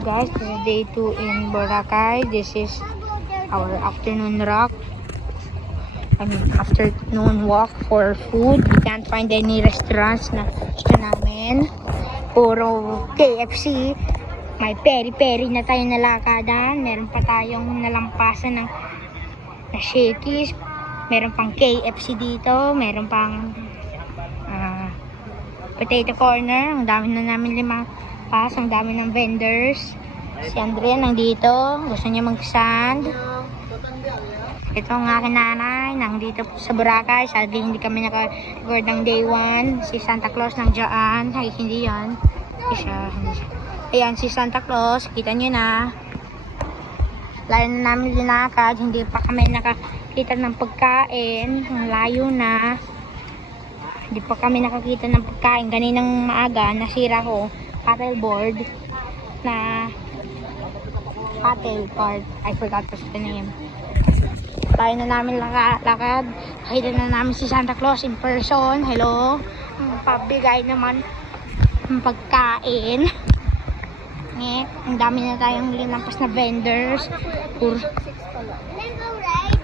guys, this is day 2 in Boracay. This is our afternoon afternoon walk for food. We can't find any restaurants na gusto namin. Puro KFC. May peri-peri na tayo nalakadan. Meron pa tayong nalampasan ng na Shakey's. Meron pang KFC dito. Meron pang potato corner. Ang dami na namin limapas. Ang dami ng vendors. Si Andrea nandito. Gusto niya mag-sand. Ito ang aking nanay. Nandito sa Boracay. Sadly hindi kami naka-record ng day 1. Si Santa Claus nandiyan. Ay, hindi yan. Hindi siya. Ayan, si Santa Claus. Kita nyo na. Layo na namin linakad. Hindi pa kami nakakita ng pagkain. Ang layo na. Hindi pa kami nakakita ng pagkain. Ganinang maaga, nasira ko paddleboard na paddle part. I forgot what's the name. Tayo na namin lakad. Nakita na namin si Santa Claus in person. Hello. Pabigay naman ng pagkain. Ang dami na tayong linampas na vendors.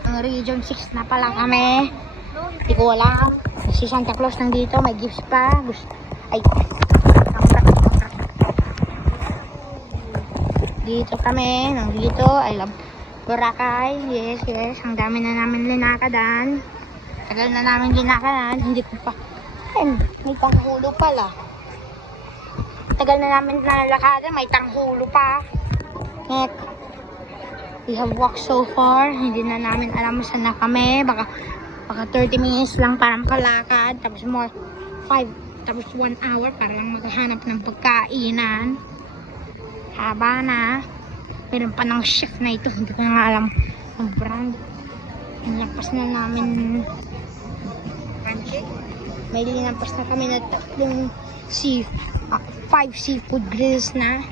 Ang region 6 na pala kami. Hindi ko alam. Si Santa Claus nandito, may gifts pa. Ay, dito kami, nandito. I love Boracay. Yes. Ang dami na namin linakadan. Tagal na namin linakadan. Hindi ko pa. Ay, may tanghulo pala. Tagal na namin nalakadan. May tanghulo pa. We have walked so far. Hindi na namin alam saan na kami. Baka 30 minutes lang para makalakad. Tapos 1 hour para lang maghahanap ng pagkainan. Haba na. Meron pa ng chef na ito. Hindi ko na nga alam ang brand. Nilampas na namin. May linampas na kami na 5 seafood grills na.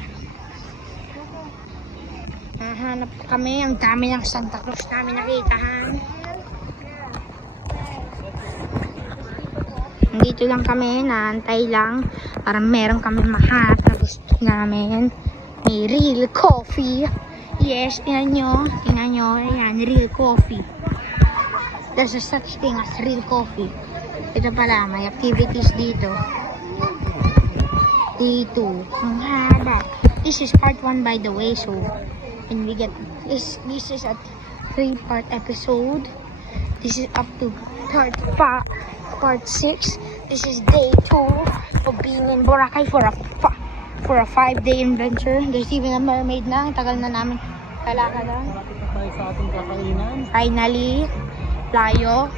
Nahanap kami. Ang dami ng Santa Claus namin nakitahan. Dito lang kami, naantay lang para meron kami mahanap na gusto namin. May real coffee. Yes, tingnan nyo. Ayan, real coffee. There's a such thing as real coffee. Ito pala, may activities dito. Dito. Ang haba. This is part 1 by the way, so when we get this is a 3-part episode. This is up to part 6. This is day 2 of being in Boracay for a 5-day adventure. There's even a mermaid na. Tagal na namin kalakadan. Sa ating kakainan. Finally, layo.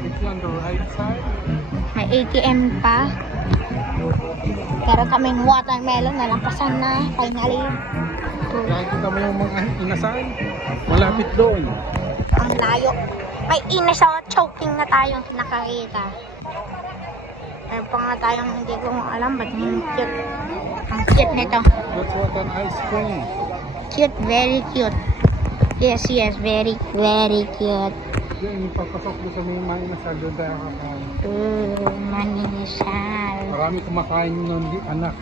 It's on the right side. May ATM pa. Meron kaming watermelon. Nalampasan na. Finally. Nakikita mo yung mga inasal. Malapit doon. Ang layo. May inasal. Choking na tayong nakakita. Meron pa nga tayong hindi ko alam. Ba't yung cute. Ang cute nito. That's what an ice cream. Cute. Very cute. Yes. Very cute. Yung ipapasok mo sa mga inasal doon tayo kakain. Maninasal. Marami kumakain nun, anak.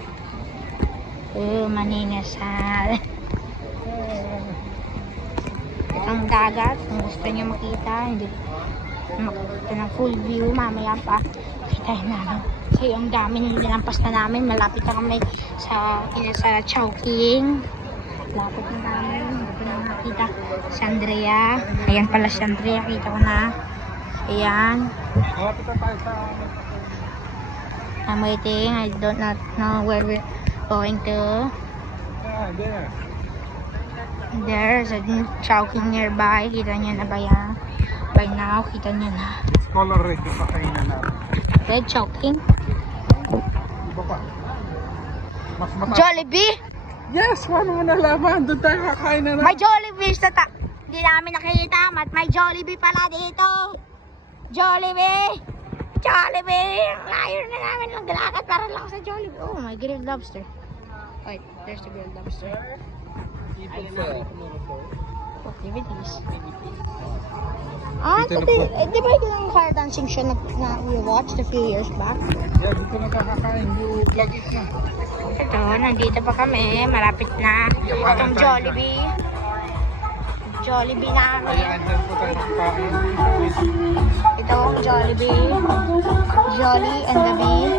Maninasal. Itong dagat, kung gusto nyo makita, hindi makita ng full view, mamaya pa kita namin. Kasi ang dami nang nilampas na namin, malapit na kami sa Chowking. Malapit na namin, hindi ko na makita si Andrea. Ayan pala si Andrea, kita ko na. Ayan. Malapit na tayo sa... I'm waiting, I don't not know where we're going to. Yeah, there. There's a Chowking nearby. Kita nyo na ba yan? By now, kita nyo na. It's color red yung kakainan natin. Red Chowking? Iba pa. Mas mataas. Jollibee? Yes, paano mo nalaman? Doon tayo kakain na May Jollibee sa hindi namin nakikita. May Jollibee pala dito. Jollibee! Ang layo na namin lang galakad para lang sa Jollibee. Oh, my grilled lobster. Wait, there's the grilled lobster. Activities. Ah, Dito na di, po. di ba yung fire dancing show na we watched a few years back? Yeah, dito na kakakain. You vlog it na. Ito, nandito pa kami. Malapit na. Itong Jollibee. Jollibee namin. Ayan, dyan po tayo kakain. Ito ang Jollibee. Jolly and the Bee.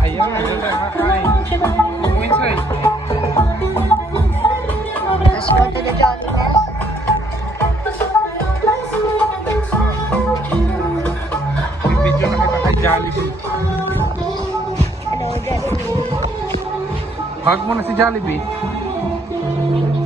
Ayan, dyan tayo kakain. Go inside. Let's go to the Jollibee. Yung video na kita kay Jollibee. Hello, Jollibee. Hug mo na si Jollibee. Thank